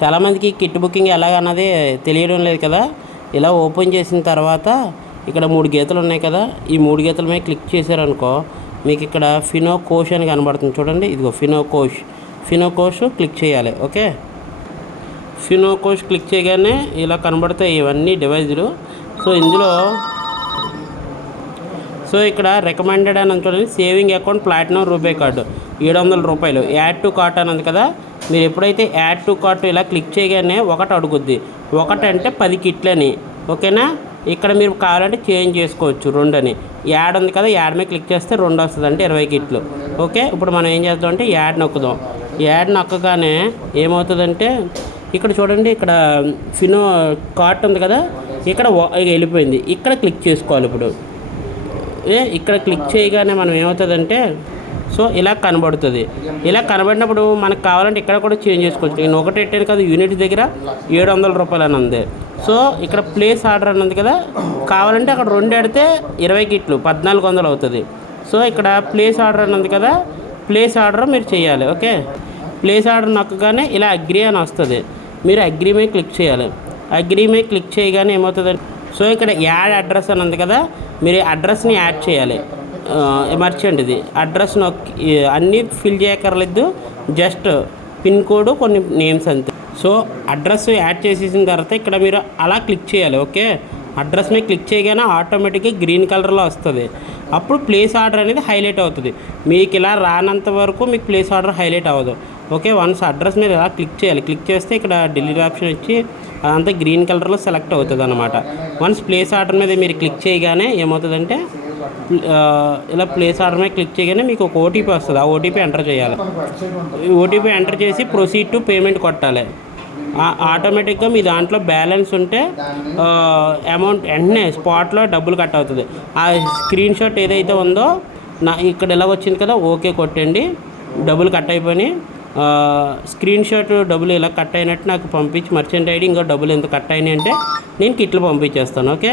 చాలామందికి kit booking ఎలాగన్నది తెలియడం లేదు కదా. ఇలా ఓపెన్ చేసిన తర్వాత ఇక్కడ 3 గీతలు ఉన్నాయి కదా, ఈ 3 గీతల మీద క్లిక్ చేశారనుకో మీకు ఇక్కడ ఫినో కోష్ అని కనబడుతుంది చూడండి. ఇదిగో ఫినో కోష్ క్లిక్ చేయాలి. ఓకే, ఫినో కోష్ క్లిక్ చేయగానే ఇలా కనబడతాయి ఇవన్నీ డివైజులు. సో ఇక్కడ రికమెండెడ్ అని చూడండి, saving account platinum RuPay card 700 రూపాయలు, యాడ్ టు కార్ట్ అని ఉంది కదా. మీరు ఎప్పుడైతే యాడ్ టు కార్ట్ ఇలా క్లిక్ చేయగానే ఒకటి అడుగుద్ది, ఒకటి అంటే 10 కిట్లని. ఓకేనా, ఇక్కడ మీరు కావాలంటే చేంజ్ చేసుకోవచ్చు 2 అని. యాడ్ ఉంది కదా, యాడ్ మీద క్లిక్ చేస్తే 2 వస్తుంది, అంటే 20 కిట్లు. ఓకే, ఇప్పుడు మనం ఏం చేద్దాం అంటే యాడ్ నొక్కుదాం. యాడ్ నొక్కగానే ఏమవుతుందంటే ఇక్కడ చూడండి, ఇక్కడ ఫినో కార్ట్ ఉంది కదా, ఇక్కడ వెళ్ళిపోయింది. ఇక్కడ క్లిక్ చేసుకోవాలి. ఇప్పుడు ఇక్కడ క్లిక్ చేయగానే మనం ఏమవుతుందంటే సో ఇలా కనబడుతుంది. ఇలా కనబడినప్పుడు మనకు కావాలంటే ఇక్కడ కూడా చేంజ్ చేసుకోవచ్చు. నేను ఒకటి పెట్టాను కదా, యూనిట్ దగ్గర 700 రూపాయలు అని ఉంది. సో ఇక్కడ ప్లేస్ ఆర్డర్ అని ఉంది కదా, కావాలంటే అక్కడ 2 పెడితే 20 కిట్లు 1400 అవుతుంది. సో ఇక్కడ ప్లేస్ ఆర్డర్ అని ఉంది కదా, ప్లేస్ ఆర్డర్ మీరు చేయాలి. ఓకే, ప్లేస్ ఆర్డర్ నొక్కగానే ఇలా అగ్రీ అని వస్తుంది. మీరు అగ్రీ మీద క్లిక్ చేయాలి. అగ్రీ మీద క్లిక్ చేయగానే ఏమవుతుందంటే సో ఇక్కడ యాడ్ అడ్రస్ అని ఉంది కదా, మీరు అడ్రస్ని యాడ్ చేయాలి. మర్చిపోండి, ఇది అడ్రస్ అన్నీ ఫిల్ చేయక్కర్లేదు, జస్ట్ పిన్ కోడ్ కొన్ని నేమ్స్ అంతే. సో అడ్రస్ యాడ్ చేసేసిన తర్వాత ఇక్కడ మీరు అలా క్లిక్ చేయాలి. ఓకే, అడ్రస్ మీద క్లిక్ చేయగానే ఆటోమేటిక్గా గ్రీన్ కలర్లో వస్తుంది. అప్పుడు ప్లేస్ ఆర్డర్ అనేది హైలైట్ అవుతుంది. మీకు ఇలా రానంత వరకు మీకు ప్లేస్ ఆర్డర్ హైలైట్ అవ్వదు. ఓకే, వన్స్ అడ్రస్ మీద ఇలా క్లిక్ చేయాలి. క్లిక్ చేస్తే ఇక్కడ డిలీట్ ఆప్షన్ వచ్చి అదంతా గ్రీన్ కలర్లో సెలెక్ట్ అవుతుంది అనమాట. వన్స్ ప్లేస్ ఆర్డర్ మీద మీరు క్లిక్ చేయగానే ఏమవుతుందంటే ఇలా ప్లేస్ ఆర్డర్ మీద క్లిక్ చేయగానే మీకు ఒక ఓటీపీ వస్తుంది. ఆ ఓటీపీ ఎంటర్ చేయాలి. ఓటీపీ ఎంటర్ చేసి ప్రొసీడ్ టు పేమెంట్ కొట్టాలి. ఆటోమేటిక్గా మీ దాంట్లో బ్యాలెన్స్ ఉంటే అమౌంట్ వెంటనే స్పాట్లో డబ్బులు కట్ అవుతుంది. ఆ స్క్రీన్ షాట్ ఏదైతే ఉందో ఇక్కడ ఇలా వచ్చింది కదా, ఓకే కొట్టండి, డబ్బులు కట్ అయిపోయినాయి. స్క్రీన్ షాట్ డబ్బులు ఇలా కట్ అయినట్టు నాకు పంపించి మర్చెంట్ ఐడి ఇంకో డబ్బులు ఎంత కట్ అయినాయి అంటే నేను కిట్లు పంపించేస్తాను. ఓకే.